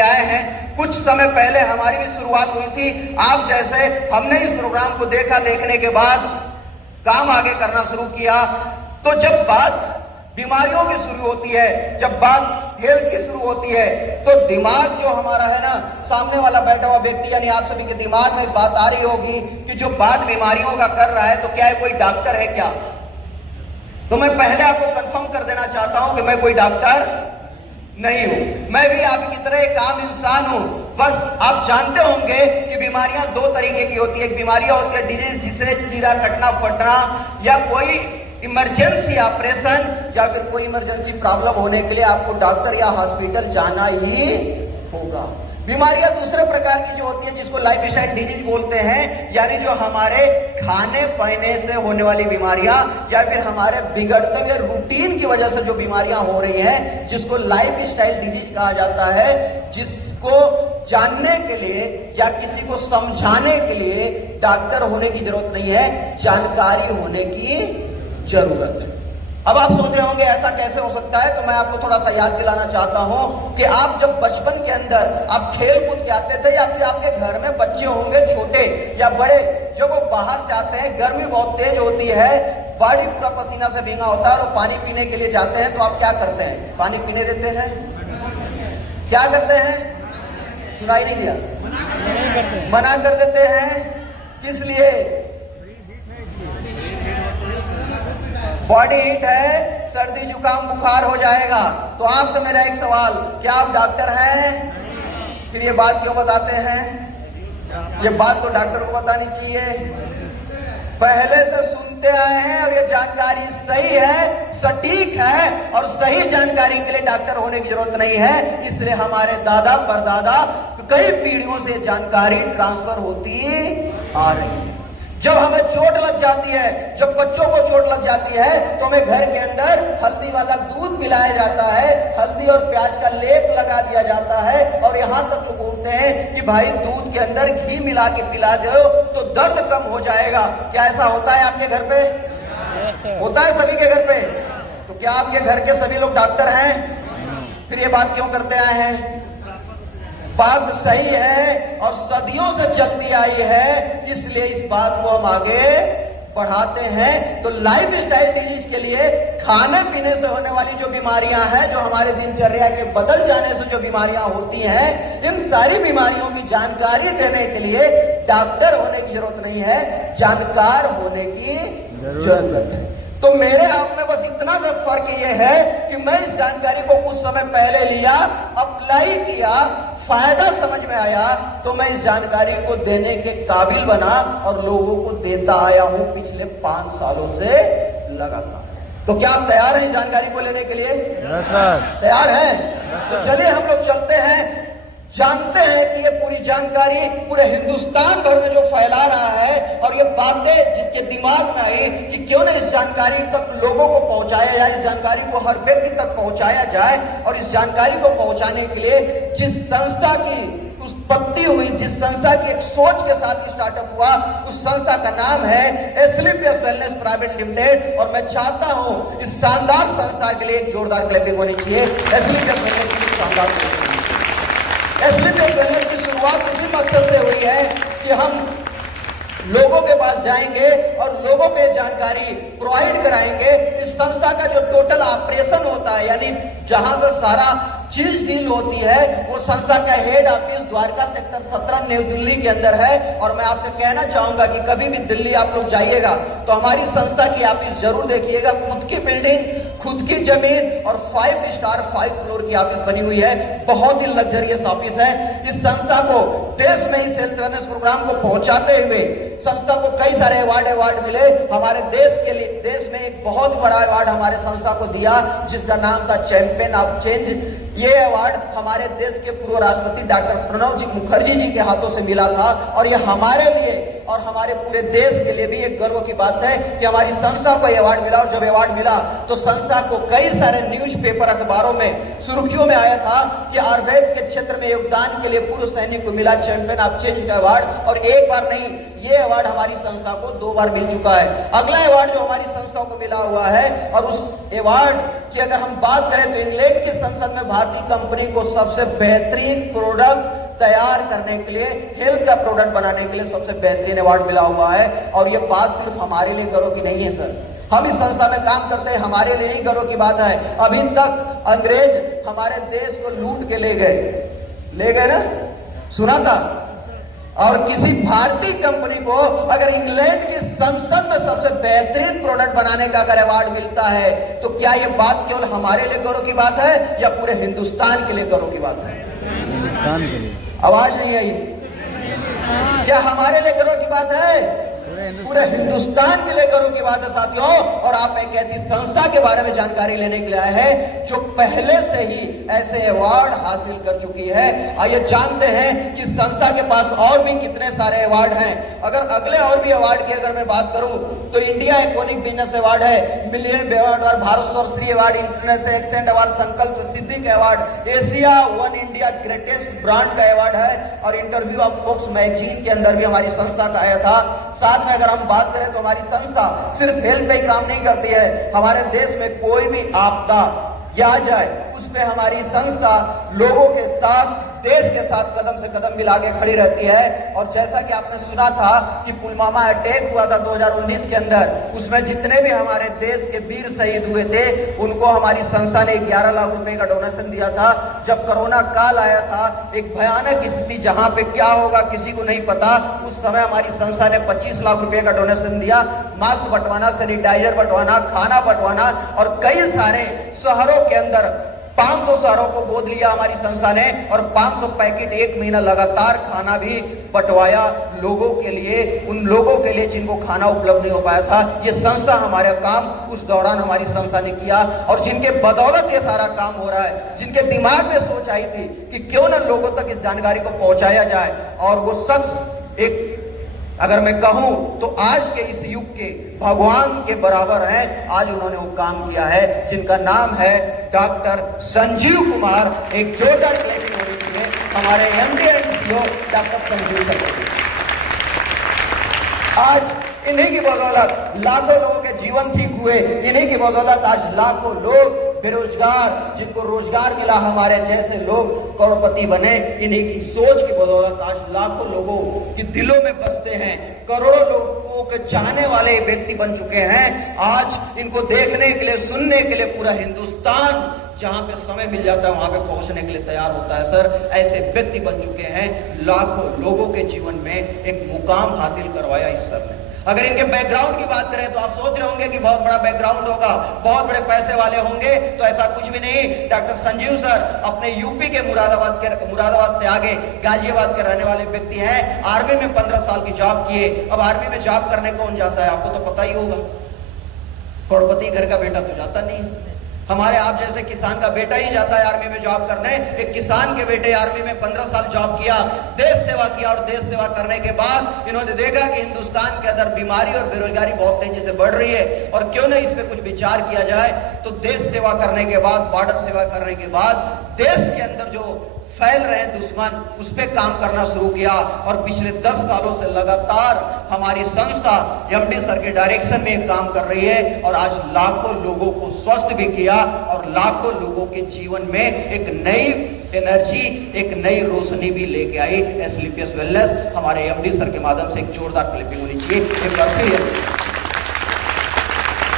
आए हैं। कुछ समय पहले हमारी भी शुरुआत हुई थी आप जैसे। हमने इस प्रोग्राम को देखा, देखने के बाद काम आगे करना शुरू किया। तो जब बात बीमारियों की शुरू होती है, जब बात हेल्थ की शुरू होती है, तो दिमाग जो हमारा है ना, सामने वाला बैठा हुआ व्यक्ति यानी आप सभी के दिमाग में एक बात आ रही होगी कि जो बात बीमारियों का कर रहा है तो क्या है, कोई डॉक्टर है क्या? तो मैं पहले आपको कंफर्म कर देना चाहता हूं कि मैं कोई डॉक्टर नहीं हूं। मैं भी आपकी तरह एक आम इंसान हूं। बस आप जानते होंगे कि बीमारियां दो तरीके की होती है। एक बीमारियां होती है डिजीज, जिसे चीरा कटना फटना या कोई इमरजेंसी ऑपरेशन या फिर कोई इमरजेंसी प्रॉब्लम होने के लिए आपको डॉक्टर या हॉस्पिटल जाना ही होगा। बीमारियां दूसरे प्रकार की जो होती है जिसको लाइफ स्टाइल डिजीज बोलते हैं, यानी जो हमारे खाने पीने से होने वाली बीमारियां या फिर हमारे बिगड़ते हुए रूटीन की वजह से जो बीमारियां हो रही हैं, जिसको लाइफ स्टाइल डिजीज कहा जाता है, जिसको जानने के लिए या किसी को समझाने के लिए डॉक्टर होने की जरूरत नहीं है, जानकारी होने की जरूरत है। अब आप सोच रहे होंगे ऐसा कैसे हो सकता है, तो मैं आपको थोड़ा सा याद दिलाना चाहता हूं कि आप जब बचपन के अंदर आप खेल कूद के आते थे या फिर आपके घर में बच्चे होंगे छोटे या बड़े, जब वो बाहर से आते हैं, गर्मी बहुत तेज होती है, बॉडी पूरा पसीना से भीगा होता है और पानी पीने के लिए जाते हैं, तो आप क्या करते हैं? पानी पीने देते हैं? क्या करते हैं? सुनाई नहीं दिया? मना कर देते हैं। किस लिए? बॉडी हीट है, सर्दी जुकाम बुखार हो जाएगा। तो आपसे मेरा एक सवाल, क्या आप डॉक्टर हैं? फिर ये बात क्यों बताते हैं? ये बात तो डॉक्टर को बतानी चाहिए। पहले से सुनते आए हैं और ये जानकारी सही है, सटीक है, और सही जानकारी के लिए डॉक्टर होने की जरूरत नहीं है। इसलिए हमारे दादा परदादा कई पीढ़ियों से जानकारी ट्रांसफर होती आ रही है। जब हमें चोट लग जाती है, जब बच्चों को चोट लग जाती है, तो हमें घर के अंदर हल्दी वाला दूध पिलाया जाता है, हल्दी और प्याज का लेप लगा दिया जाता है, और यहाँ तक लोग बोलते हैं कि भाई दूध के अंदर घी मिला के पिला दो तो दर्द कम हो जाएगा। क्या ऐसा होता है आपके घर पे? होता है सभी के घर पे? तो क्या आपके घर के सभी लोग डॉक्टर हैं? फिर ये बात क्यों करते आए हैं? बात सही है और सदियों से चलती आई है, इसलिए इस बात को हम आगे बढ़ाते हैं। तो लाइफ स्टाइल डिजीज के लिए खाने पीने से होने वाली जो बीमारियां हैं, जो हमारे दिनचर्या के बदल जाने से जो बीमारियां होती हैं, इन सारी बीमारियों की जानकारी देने के लिए डॉक्टर होने की जरूरत नहीं है, जानकार होने की जरूरत है। तो मेरे आप में बस इतना सा फर्क ये है कि मैं इस जानकारी को कुछ समय पहले लिया, अप्लाई किया, फायदा समझ में आया, तो मैं इस जानकारी को देने के काबिल बना और लोगों को देता आया हूं पिछले 5 सालों से लगातार। तो क्या आप तैयार हैं इस जानकारी को लेने के लिए? तैयार हैं? तो चलिए हम लोग चलते हैं। जानते हैं कि ये पूरी जानकारी पूरे हिंदुस्तान भर में जो फैला रहा है, और ये बातें जिसके दिमाग में आई कि क्यों ना इस जानकारी तक लोगों को पहुंचाया जाए, इस जानकारी को हर व्यक्ति तक पहुंचाया जाए। और इस जानकारी को पहुंचाने के लिए जिस संस्था की उत्पत्ति हुई, जिस संस्था की एक सोच के साथ स्टार्टअप हुआ, उस संस्था का नाम है एस्क्लेपियस वेलनेस प्राइवेट लिमिटेड। और मैं चाहता हूं इस शानदार संस्था के लिए एक जोरदार क्लैपिंग होनी चाहिए। एस्क्लेपियस वेलनेस की शानदार एस्क्लेपियस वेलनेस की शुरुआत इसी मकसद से हुई है कि हम लोगों के पास जाएंगे और लोगों को जानकारी प्रोवाइड कराएंगे। इस संस्था का जो टोटल ऑपरेशन होता है, यानी जहां से सारा चीज डील होती है, वो संस्था का हेड ऑफिस द्वारका सेक्टर 17 नई दिल्ली के अंदर है। और मैं आपसे कहना चाहूंगा कि कभी भी दिल्ली आप लोग जाइएगा तो हमारी संस्था की ऑफिस जरूर देखिएगा। खुद की बिल्डिंग, खुद की जमीन और 5 स्टार 5 फ्लोर की ऑफिस बनी हुई है। बहुत ही लग्जरियस ऑफिस है। इस संस्था को देश में इस हेल्थ वेलनेस प्रोग्राम को पहुंचाते हुए संस्था को कई सारे अवार्ड मिले। हमारे देश के लिए, देश में एक बहुत बड़ा अवार्ड हमारे संस्था को दिया जिसका नाम था चैंपियन ऑफ चेंज। ये अवार्ड हमारे देश के पूर्व राष्ट्रपति डॉक्टर प्रणब मुखर्जी जी के हाथों से मिला था। और ये हमारे लिए और हमारे पूरे देश के लिए भी एक गर्व की बात है कि हमारी संस्था को अवार्ड मिला। और जब अवार्ड मिला तो संस्था को कई सारे न्यूज़पेपर अखबारों में सुर्खियों में आया था कि आयुर्वेद के क्षेत्र में योगदान के लिए पूर्व सैनिक को मिला चैंपियन ऑफ चेंज का अवार्ड। और एक बार नहीं, ये अवार्ड हमारी संस्था को 2 बार मिल चुका है। अगला अवार्ड जो हमारी संस्था को मिला हुआ है, और उस अवार्ड की अगर हम बात करें तो इंग्लैंड की संसद में भारतीय कंपनी को सबसे बेहतरीन प्रोडक्ट तैयार करने के लिए, हेल्थ का प्रोडक्ट बनाने के लिए सबसे बेहतरीन अवार्ड मिला हुआ है। और ये बात सिर्फ हमारे लिए गर्व की नहीं है सर, हम इस संस्था में काम करते हैं, हमारे लिए ही गर्व की बात है। अभी तक अंग्रेज हमारे देश को लूट के ले गए ना, सुना था। और किसी भारतीय कंपनी को अगर इंग्लैंड की संसद में सबसे बेहतरीन प्रोडक्ट बनाने का अगर अवार्ड मिलता है, तो क्या यह बात केवल हमारे लिए गौरव की बात है या पूरे हिंदुस्तान के लिए गौरव की बात है? हिंदुस्तान के लिए। आवाज नहीं आई। क्या हमारे लिए गर्व की बात है? पूरे हिंदुस्तान के लिए गर्व की बात है साथियों। और आप एक ऐसी संस्था के बारे में जानकारी लेने के लिए आए हैं जो पहले से ही ऐसे अवार्ड हासिल कर चुकी है। आइए जानते हैं कि संस्था के पास और भी कितने सारे अवार्ड हैं। अगर अगले और भी अवार्ड की अगर मैं बात करूं तो इंडिया आइकॉनिक बिजनेस अवार्ड है, million award, Bharat Shri award, international excellent award, संकल्प सिद्धि का award, Asia one India greatest brand का अवार्ड है। और इंटरव्यू ऑफ फोक्स मैगजीन के अंदर भी हमारी संस्था का आया था। साथ में अगर हम बात करें तो हमारी संस्था सिर्फ हेल्थ पे ही काम नहीं करती है। हमारे देश में कोई भी आपदा आ जाए उस पे हमारी संस्था लोगों के साथ, देश के साथ कदम से कदम मिला के खड़ी रहती है। और जैसा कि आपने सुना था कि पुलवामा अटैक हुआ था 2019 के अंदर, उसमें जितने भी हमारे देश के वीर शहीद हुए थे उनको हमारी संस्था ने 11 लाख रुपए का डोनेशन दिया था। जब कोरोना काल आया था, एक भयानक स्थिति जहां पे क्या होगा किसी को नहीं पता, उस समय हमारी संस्था ने 25 लाख रुपए का डोनेशन दिया। मास्क बंटवाना, सैनिटाइजर बंटवाना, खाना बंटवाना, और कई सारे शहरों के अंदर 500 शहरों को गोद लिया हमारी संस्था ने, और 500 पैकेट एक महीना लगातार खाना भी बंटवाया लोगों के लिए, उन लोगों के लिए जिनको खाना उपलब्ध नहीं हो पाया था। ये संस्था हमारा काम उस दौरान हमारी संस्था ने किया, और जिनके बदौलत ये सारा काम हो रहा है, जिनके दिमाग में सोच आई थी कि क्यों न लोगों तक इस जानकारी को पहुंचाया जाए, और वो शख्स एक, अगर मैं कहूं तो आज के इस युग के भगवान के बराबर हैं। आज उन्होंने वो काम किया है, जिनका नाम है डॉक्टर संजीव कुमार। एक जोरदार क्लैपिंग होनी चाहिए हमारे MD and CEO doctor Sanjeev sir. आज इन्हीं की बदौलत लाखों लोगों के जीवन ठीक हुए, इन्हीं की बदौलत आज लाखों लोग बेरोजगार, जिनको रोजगार मिला, हमारे जैसे लोग करोड़पति बने। इन्हीं की सोच की बदौलत आज लाखों लोगों के दिलों में बसते हैं, करोड़ों लोगों के चाहने वाले व्यक्ति बन चुके हैं। आज इनको देखने के लिए, सुनने के लिए पूरा हिंदुस्तान जहां पे समय मिल जाता है वहां पे पहुंचने के लिए तैयार होता है सर। ऐसे व्यक्ति बन चुके हैं, लाखों लोगों के जीवन में एक मुकाम हासिल करवाया इस सर ने। अगर इनके बैकग्राउंड की बात करें तो आप सोच रहे होंगे कि बहुत बड़ा बैकग्राउंड होगा, बहुत बड़े पैसे वाले होंगे, तो ऐसा कुछ भी नहीं। डॉक्टर संजीव सर अपने यूपी के मुरादाबाद से आगे गाजियाबाद के रहने वाले व्यक्ति हैं। आर्मी में 15 साल की जॉब किए। अब आर्मी में जॉब करने कौन जाता है, आपको तो पता ही होगा। करोड़पति घर का बेटा तो जाता नहीं। हमारे आप जैसे किसान का बेटा ही जाता है आर्मी में जॉब करने। एक किसान के बेटे आर्मी में 15 साल जॉब किया, देश सेवा किया, और देश सेवा करने के बाद इन्होंने देखा कि हिंदुस्तान के अंदर बीमारी और बेरोजगारी बहुत तेजी से बढ़ रही है, और क्यों न इस पे कुछ विचार किया जाए। तो देश सेवा करने के बाद, बॉर्डर सेवा करने के बाद, देश के अंदर जो फैल रहे हैं दुश्मन, उस पे काम करना शुरू किया। और पिछले 10 सालों से लगातार हमारी संस्था एमडी सर के डायरेक्शन में काम कर रही है, और आज लाखों लोगों को स्वस्थ भी किया, और लाखों लोगों के जीवन में एक नई एनर्जी, एक नई रोशनी भी लेके आई। एसलीपीएस वेलनेस हमारे एमडी सर के माध्यम से एक जोरदार क्लिपिंग होनी चाहिए।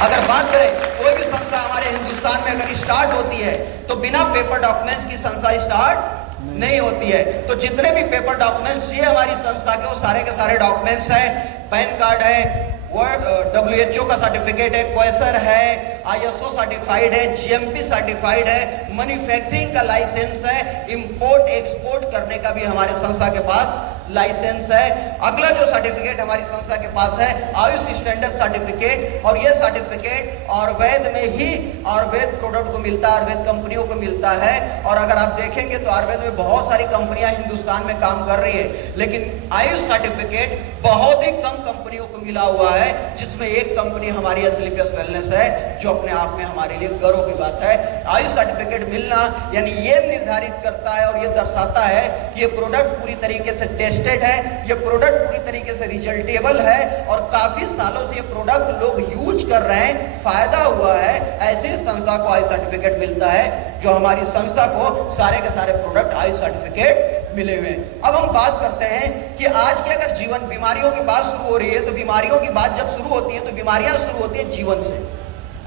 अगर बात करें कोई भी संस्था हमारे हिंदुस्तान में अगर स्टार्ट होती है तो बिना पेपर डॉक्यूमेंट्स की संस्था स्टार्ट नहीं होती है। तो जितने भी पेपर डॉक्यूमेंट्स ये हमारी संस्था के, वो सारे के सारे डॉक्यूमेंट्स हैं। पैन कार्ड है, WHO का सर्टिफिकेट है, क्वेसर है, ISO सर्टिफाइड है, GMP सर्टिफाइड है, मैन्युफैक्चरिंग का लाइसेंस है, इंपोर्ट एक्सपोर्ट करने का भी हमारे संस्था के पास लाइसेंस है। अगला जो सर्टिफिकेट हमारी संस्था के पास है आयुष स्टैंडर्ड सर्टिफिकेट, और ये सर्टिफिकेट आयुर्वेद में ही आयुर्वेद प्रोडक्ट को मिलता है, आयुर्वेद कंपनियों को मिलता है। और अगर आप देखेंगे तो आयुर्वेद में बहुत सारी कंपनियां हिंदुस्तान में काम कर रही है, लेकिन आयुष सर्टिफिकेट बहुत ही कम कंपनियों को मिला हुआ है, जिसमें एक कंपनी हमारी एस्क्लेपियस वेलनेस है, जो अपने आप में हमारे लिए गर्व की बात है। आयुष सर्टिफिकेट मिलना यानी ये निर्धारित करता है और ये दर्शाता है कि ये प्रोडक्ट पूरी तरीके से टेस्टेड है, ये प्रोडक्ट पूरी तरीके से रिजल्टेबल है और काफी सालों से ये प्रोडक्ट लोग यूज कर रहे हैं, फायदा हुआ है। ऐसी संस्था को आयुष सर्टिफिकेट मिलता है, जो हमारी संस्था को सारे के सारे प्रोडक्ट आयुष सर्टिफिकेट मिले हुए। अब हम बात करते हैं कि आज के अगर जीवन बीमारियों की बात शुरू हो रही है, तो बीमारियों की बात जब शुरू होती है तो बीमारियां शुरू होती है जीवन से।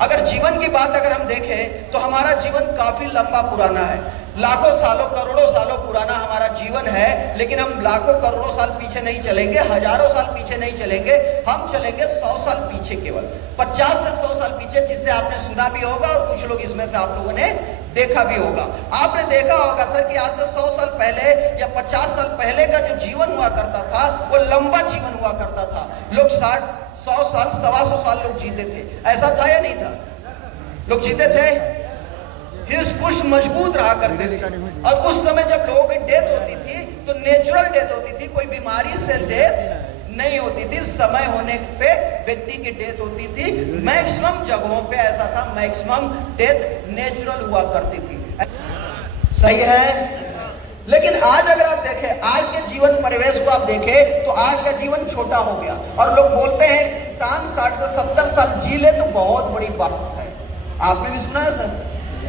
अगर जीवन की बात अगर हम देखें तो हमारा जीवन काफी लंबा पुराना है, लाखों सालों करोड़ों सालों पुराना हमारा जीवन है। लेकिन हम लाखों करोड़ों साल पीछे नहीं चलेंगे, हजारों साल पीछे नहीं चलेंगे, हम चलेंगे 100 साल पीछे, केवल 50 से 100 साल पीछे, जिसे आपने सुना भी होगा और कुछ लोग इसमें से आप लोगों ने देखा भी होगा। आपने देखा होगा सर कि आज से 100 साल पहले या 50 साल पहले का जो जीवन हुआ करता था वो लंबा जीवन हुआ करता था। लोग 60, 100 साल, 125 साल लोग जीते थे। ऐसा था या नहीं था? लोग जीते थे, पुष्ट मजबूत रहा करते थे। और उस समय जब लोगों की डेथ होती थी तो नेचुरल डेथ होती थी, कोई बीमारी से डेथ नहीं होती थी। समय होने पे व्यक्ति की डेथ होती थी। मैक्सिमम जगहों पे ऐसा था, मैक्सिमम डेथ नेचुरल हुआ करती थी। सही है? लेकिन आज अगर आप देखें, आज के जीवन परिवेश को आप देखें तो आज का जीवन छोटा हो गया। और लोग बोलते हैं इंसान 60 से 70 साल जी ले तो बहुत बड़ी बात है। आपने भी सुना है सर?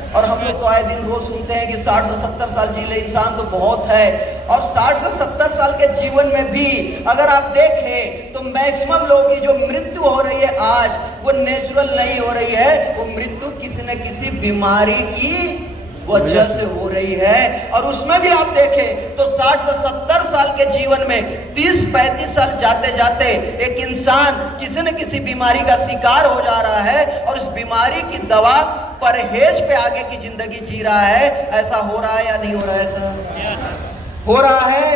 और हम लोग तो आए दिन रोज सुनते हैं कि 60 से 70 साल जी ले इंसान तो बहुत है। और 60 से 70 साल के जीवन में भी अगर आप देखें तो मैक्सिमम लोगों की जो मृत्यु हो रही है आज, वो नेचुरल नहीं हो रही है, वो मृत्यु किसी न किसी बीमारी की वजह से हो रही है। और उसमें भी आप देखें तो 60 से 70 साल के जीवन में 30-35 साल जाते जाते एक इंसान किसी न किसी बीमारी का शिकार हो जा रहा है और इस बीमारी की दवा परहेज पे आगे की जिंदगी जी रहा है। ऐसा हो रहा है या नहीं हो रहा है? ऐसा हो रहा है।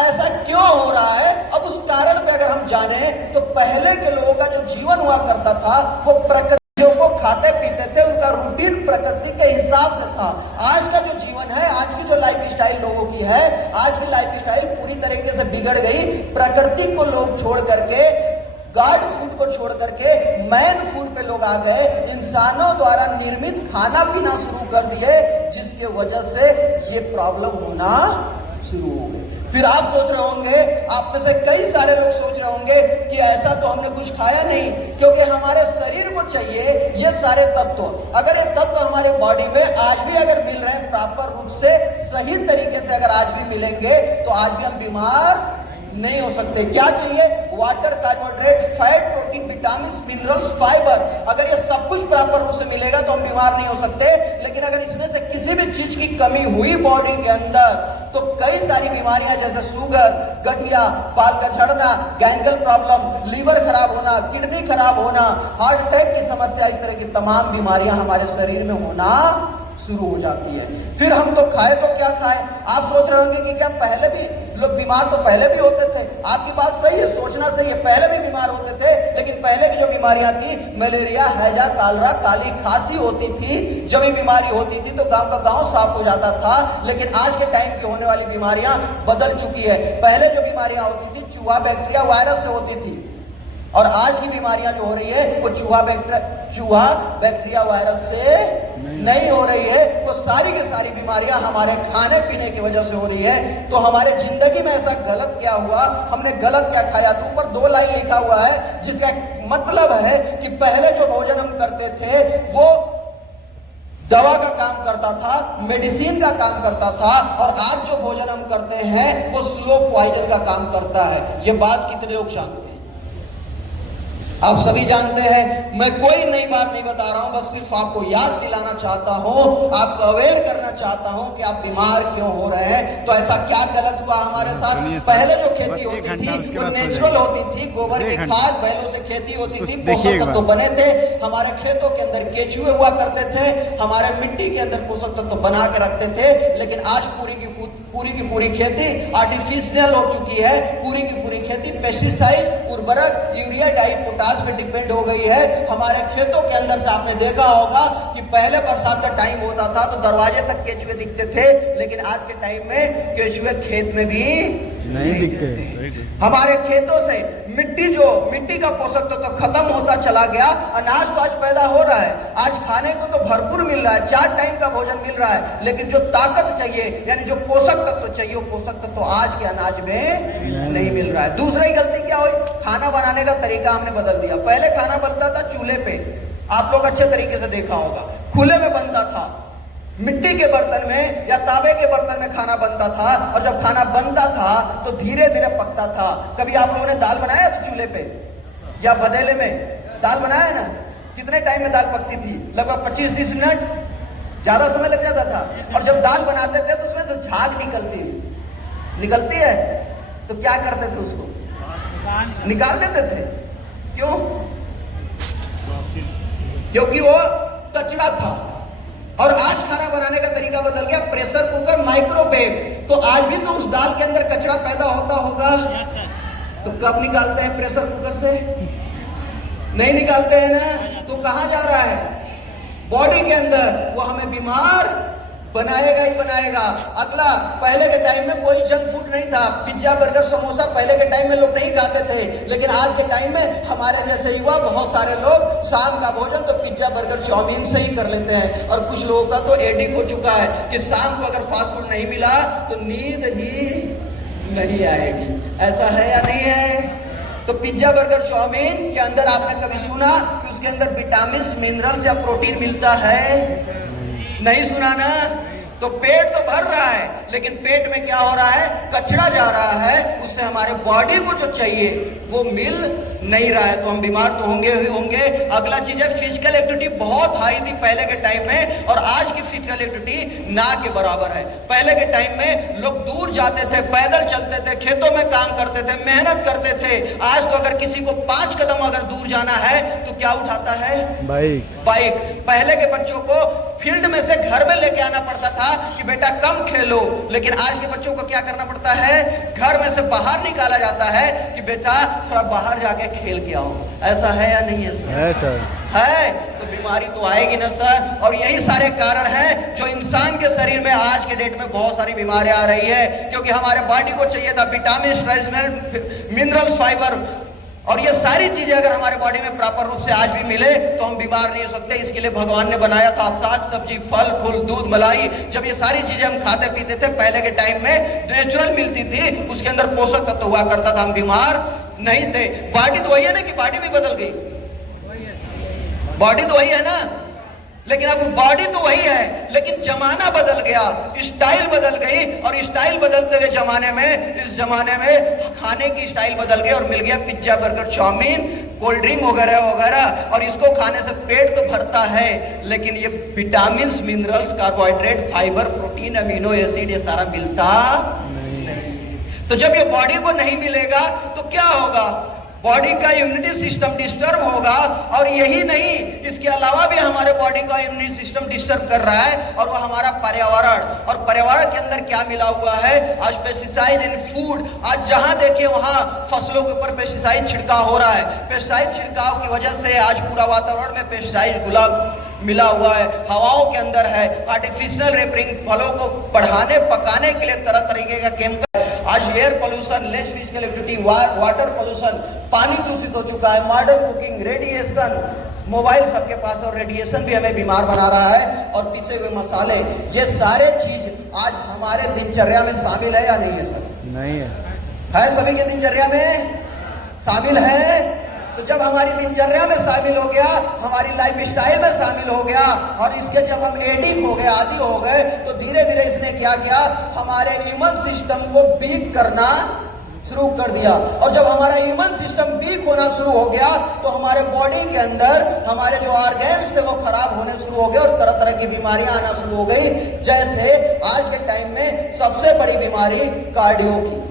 ऐसा क्यों हो रहा है? अब उस कारण पे अगर हम जाने तो पहले के लोगों का जो जीवन हुआ करता था वो प्रकृति को खाते पीते थे, उनका रूटीन प्रकृति के हिसाब से था। आज का जो जीवन है, आज की जो लाइफ स्टाइल लोगों की है, आज की लाइफ स्टाइल पूरी तरीके से बिगड़ गई। प्रकृति को लोग छोड़ करके, गॉड फूड को छोड़ करके मैन फूड पे लोग आ गए। इंसानों द्वारा निर्मित खाना पीना शुरू कर दिए, जिसके वजह से ये प्रॉब्लम होना शुरू हो गई। फिर आप सोच रहे होंगे, आप में से कई सारे लोग सोच रहे होंगे कि ऐसा तो हमने कुछ खाया नहीं, क्योंकि हमारे शरीर को चाहिए ये सारे तत्व। अगर ये तत्व हमारे बॉडी में आज भी अगर मिल रहे हैं प्रॉपर रूप से, सही तरीके से अगर आज भी मिलेंगे, तो आज भी हम बीमार नहीं हो सकते। क्या चाहिए? Water, carbohydrate, fat, protein, vitamin, minerals, fibre. अगर ये सब कुछ प्रॉपर रूप से मिलेगा तो हम बीमार नहीं हो सकते। लेकिन अगर इसमें से किसी भी चीज की कमी हुई बॉडी के अंदर, तो कई सारी बीमारियां जैसे शुगर, गठिया, बाल का झड़ना, गैंगल प्रॉब्लम, लीवर खराब होना, किडनी खराब होना, हार्ट अटैक की समस्या, इस तरह की तमाम बीमारियां हमारे शरीर में होना शुरू हो जाती है। फिर हम तो खाए तो क्या खाए? आप सोच रहे होंगे कि क्या पहले भी लोग बीमार तो पहले भी होते थे। आपकी बात सही है, सोचना सही है, पहले भी बीमार होते थे। लेकिन पहले की जो बीमारियां थी, मलेरिया, हैजा, कालरा, काली खांसी होती थी। जब ये बीमारी होती थी तो गांव का गांव साफ हो जाता था। लेकिन आज के टाइम की होने वाली बीमारियां बदल चुकी है। पहले जो बीमारियां होती थी चूहा, बैक्टीरिया, वायरस से होती थी, और आज की बीमारियां जो हो रही है वो चूहा, बैक्टीरिया, वायरस से नहीं हो रही है। तो सारी की सारी बीमारियां हमारे खाने पीने की वजह से हो रही है। तो हमारे जिंदगी में ऐसा गलत क्या हुआ, हमने गलत क्या खाया? तो ऊपर 2 लाइन लिखा हुआ है, जिसका मतलब है कि पहले जो भोजन हम करते थे वो दवा का काम करता था, मेडिसिन का काम करता था, और आज जो भोजन हम करते हैं वो स्लो पॉइजन का काम करता है। ये बात कितने लोग जानते हैं? आप सभी जानते हैं, मैं कोई नई बात नहीं बता रहा हूं, बस सिर्फ आपको याद दिलाना चाहता हूं, आपको अवेयर करना चाहता हूं कि आप बीमार क्यों हो रहे हैं। तो ऐसा क्या गलत हुआ हमारे साथ? पहले जो खेती होती थी वो नेचुरल होती थी, गोबर की खाद, बैलों से खेती होती थी, पोषक तत्व बने थे, हमारे खेतों के अंदर केचुए हुआ करते थे, हमारे मिट्टी के अंदर पोषक तत्व बना के रखते थे। लेकिन आज पूरी की पूरी खेती आर्टिफिशियल हो चुकी है, पूरी की पूरी खेती पेस्टिसाइड, उर्वरक, यूरिया, डाई, पोटाश पे डिपेंड हो गई है। हमारे खेतों के अंदर से आपने देखा होगा कि पहले बरसात का टाइम होता था तो दरवाजे तक केचुए दिखते थे, लेकिन आज के टाइम में केचुए खेत में भी नहीं दिखते। हमारे खेतों से मिट्टी का पोषक तत्व तो खत्म होता चला गया। अनाज तो आज पैदा हो रहा है, आज खाने को तो भरपूर मिल रहा है, 4 टाइम का भोजन मिल रहा है, लेकिन जो ताकत चाहिए यानी जो पोषक तत्व चाहिए वो पोषक तत्व तो आज के अनाज में नहीं मिल रहा है। दूसरी गलती क्या हुई? खाना बनाने का तरीका हमने बदल दिया। पहले खाना बनता था चूल्हे पे, आप लोग अच्छे तरीके से देखा होगा, खुले में बनता था, मिट्टी के बर्तन में या तांबे के बर्तन में खाना बनता था, और जब खाना बनता था तो धीरे धीरे पकता था। कभी आप लोगों ने दाल बनाया था चूल्हे पे या भदेले में? दाल बनाया ना? कितने टाइम में दाल पकती थी? लगभग 25-30 मिनट, ज्यादा समय लग जाता था। और जब दाल बनाते थे तो उसमें से झाग निकलती है, तो क्या करते थे? उसको निकाल देते थे। क्यों? क्योंकि वो कचरा था। और आज खाना बनाने का तरीका बदल गया, प्रेशर कुकर, माइक्रोवेव। तो आज भी तो उस दाल के अंदर कचरा पैदा होता होगा, तो कब निकालते हैं प्रेशर कुकर से? नहीं निकालते हैं ना। तो कहां जा रहा है? बॉडी के अंदर। वो हमें बीमार बनाएगा ही बनाएगा। अगला, पहले के टाइम में कोई जंक फूड नहीं था, पिज्जा, बर्गर, समोसा पहले के टाइम में लोग नहीं खाते थे, लेकिन आज के टाइम में हमारे जैसे युवा बहुत सारे लोग शाम का भोजन तो पिज्जा, बर्गर, चाउमीन से ही कर लेते हैं। और कुछ लोगों का तो एडिक्ट हो चुका है कि शाम को अगर फास्ट फूड नहीं मिला तो नींद ही नहीं आएगी। ऐसा है या नहीं है? तो पिज्जा, बर्गर, चाउमीन के अंदर आपने कभी सुना कि उसके अंदर विटामिन, मिनरल्स या प्रोटीन मिलता है? नहीं सुना ना। तो पेट तो भर रहा है, लेकिन पेट में क्या हो रहा है? कचरा जा रहा है, उससे हमारे बॉडी को जो चाहिए वो मिल नहीं रहा है, तो हम बीमार तो होंगे ही होंगे। अगला चीज है, फिजिकल एक्टिविटी बहुत हाई थी पहले के टाइम में, और आज की फिजिकल एक्टिविटी ना के बराबर है। पहले के टाइम में लोग दूर जाते थे, पैदल चलते थे, खेतों में काम करते थे, मेहनत करते थे। आज तो अगर किसी को 5 कदम अगर दूर जाना है तो क्या उठाता है? बाइक। पहले के बच्चों को फील्ड में से घर में लेके आना पड़ता था कि बेटा कम खेलो, लेकिन आज के बच्चों को क्या करना पड़ता है? घर में से बाहर निकाला जाता है कि बेटा थोड़ा बाहर जाके खेल के आओ। ऐसा है या नहीं है सर? है सर। है तो बीमारी तो आएगी ना सर। और यही सारे कारण हैं जो इंसान के शरीर में आज के डेट में बहुत सारी बीमारियां आ रही है, क्योंकि हमारे बॉडी को चाहिए था विटामिन, मिनरल, फाइबर, और ये सारी चीजें अगर हमारे बॉडी में प्रॉपर रूप से आज भी मिले तो हम बीमार नहीं हो सकते। इसके लिए भगवान ने बनाया था साग सब्जी, फल फूल, दूध, मलाई। जब ये सारी चीजें हम खाते पीते थे पहले के टाइम में, नेचुरल मिलती थी, उसके अंदर पोषक तत्व हुआ करता था, हम बीमार नहीं थे। बॉडी तो वही है ना, कि बॉडी भी बदल गई? बॉडी तो वही है ना, लेकिन अब बॉडी तो वही है, लेकिन जमाना बदल गया, स्टाइल बदल गई। और स्टाइल बदलते हुए जमाने में, इस जमाने में खाने की स्टाइल बदल गई और मिल गया pizza, burger, chowmein, cold drink वगैरह वगैरह। और इसको खाने से पेट तो भरता है, लेकिन ये vitamin, minerals, carbohydrate, fibre, protein, amino acid ये सारा मिलता नहीं। तो जब ये बॉडी को नहीं मिलेगा तो क्या होगा? बॉडी का इम्यूनिटी सिस्टम डिस्टर्ब होगा। और यही नहीं, इसके अलावा भी हमारे बॉडी का इम्यूनिटी सिस्टम डिस्टर्ब कर रहा है, और वो हमारा पर्यावरण। और पर्यावरण के अंदर क्या मिला हुआ है? आज पेस्टिसाइड इन फूड। आज जहां देखिए वहां फसलों के ऊपर पेस्टिसाइड छिड़काव हो रहा है। पेस्टिसाइड छिड़काव की वजह से आज पूरा वातावरण में पेस्टिसाइड मिला हुआ है, हवाओं के अंदर है। आर्टिफिशियल रेपरिंग, फलों को बढ़ाने पकाने के लिए तरह तरीके का केमिकल। आज air pollution, less physical activity, water pollution, पानी दूषित हो चुका है, मॉडर्न कुकिंग, रेडिएशन, मोबाइल सबके पास, और रेडिएशन भी हमें बीमार बना रहा है। और पीसे हुए मसाले, ये सारे चीज आज हमारे दिनचर्या में शामिल है या नहीं है सर? नहीं है सभी के दिनचर्या में शामिल है। तो जब हमारी दिनचर्या में शामिल हो गया, हमारी लाइफ स्टाइल में शामिल हो गया, और इसके जब हम एडिक्ट हो गए, आदी हो गए, तो धीरे धीरे इसने क्या किया? हमारे इम्यून सिस्टम को वीक करना शुरू कर दिया। और जब हमारा इम्यून सिस्टम वीक होना शुरू हो गया तो हमारे बॉडी के अंदर हमारे जो ऑर्गेन्स थे वो खराब होने शुरू हो गए और तरह तरह की बीमारियां आना शुरू हो गई। जैसे आज के टाइम में सबसे बड़ी बीमारी कार्डियो की,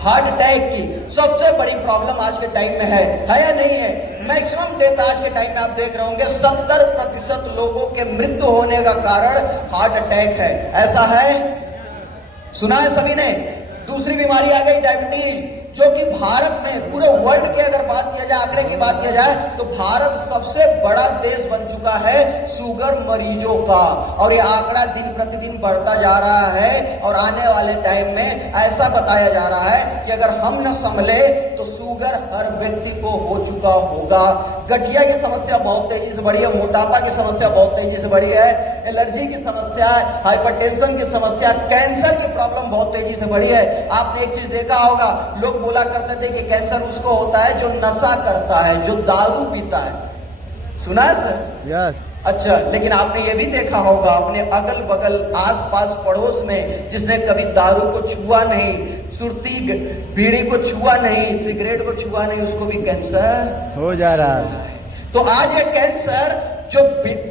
हार्ट अटैक की सबसे बड़ी प्रॉब्लम आज के टाइम में है या नहीं है? मैक्सिमम डेथ आज के टाइम में आप देख रहे होंगे 70% लोगों के मृत्यु होने का कारण हार्ट अटैक है। ऐसा है, सुना है सभी ने? दूसरी बीमारी आ गई डायबिटीज, जो कि भारत में पूरे वर्ल्ड की अगर बात किया जाए, आंकड़े की बात किया जाए तो भारत सबसे बड़ा देश बन चुका है शुगर मरीजों का। और ये आंकड़ा दिन प्रतिदिन बढ़ता जा रहा है और आने वाले टाइम में ऐसा बताया जा रहा है कि अगर हम न संभले तो शुगर हर व्यक्ति को हो चुका होगा। गठिया की समस्या बहुत तेजी से बढ़ी है, मोटापा की समस्या बहुत तेजी से बढ़ी है, एलर्जी की समस्या, हाइपरटेंशन की समस्या, कैंसर की प्रॉब्लम बहुत तेजी से बढ़ी है। आपने एक चीज देखा होगा, लोग बोला करते थे कि कैंसर उसको होता है जो नशा करता है, जो दारू पीता है। सुना है सर? यस। अच्छा, लेकिन आपने ये भी देखा होगा अपने अगल बगल आसपास पड़ोस में जिसने कभी दारू को छुआ नहीं, सुरती बीड़ी को छुआ नहीं, सिगरेट को छुआ नहीं, उसको भी कैंसर हो जा रहा है। तो आज ये कैंसर जो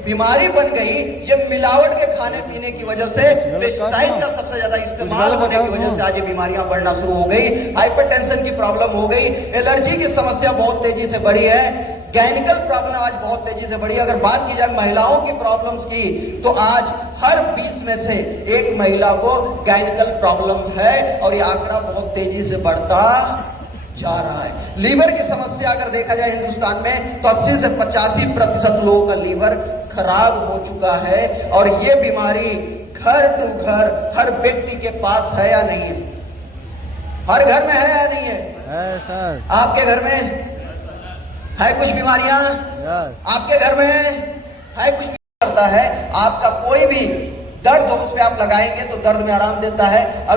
बीमारी बन गई, ये मिलावट के खाने पीने की वजह से, पेस्टिसाइड का सबसे ज्यादा इस्तेमाल होने की वजह से आज ये बीमारियां बढ़ना शुरू हो गई। हाइपरटेंशन की प्रॉब्लम हो गई, एलर्जी की समस्या बहुत तेजी से बढ़ी है, गायनिकल प्रॉब्लम आज बहुत तेजी से बढ़ी है। अगर बात की जाए महिलाओं की प्रॉब्लम्स की तो आज हर 20 में से एक महिला को गायनिकल प्रॉब्लम है और ये आंकड़ा बहुत तेजी से बढ़ता जा रहा है। लीवर की समस्या अगर देखा जाए हिंदुस्तान में तो 80 से 85% लोगों का लीवर खराब हो चुका है और ये बीमारी घर टू घर हर व्यक्ति के पास है या नहीं है? हर घर में है या नहीं है? है सर। आपके घर में है कुछ बीमारियां? यस। आपके घर में है कुछ करता है? आपका कोई भी दर्द हो उस पर आप लगाएंगे तो दर्द में आराम देता है। अगर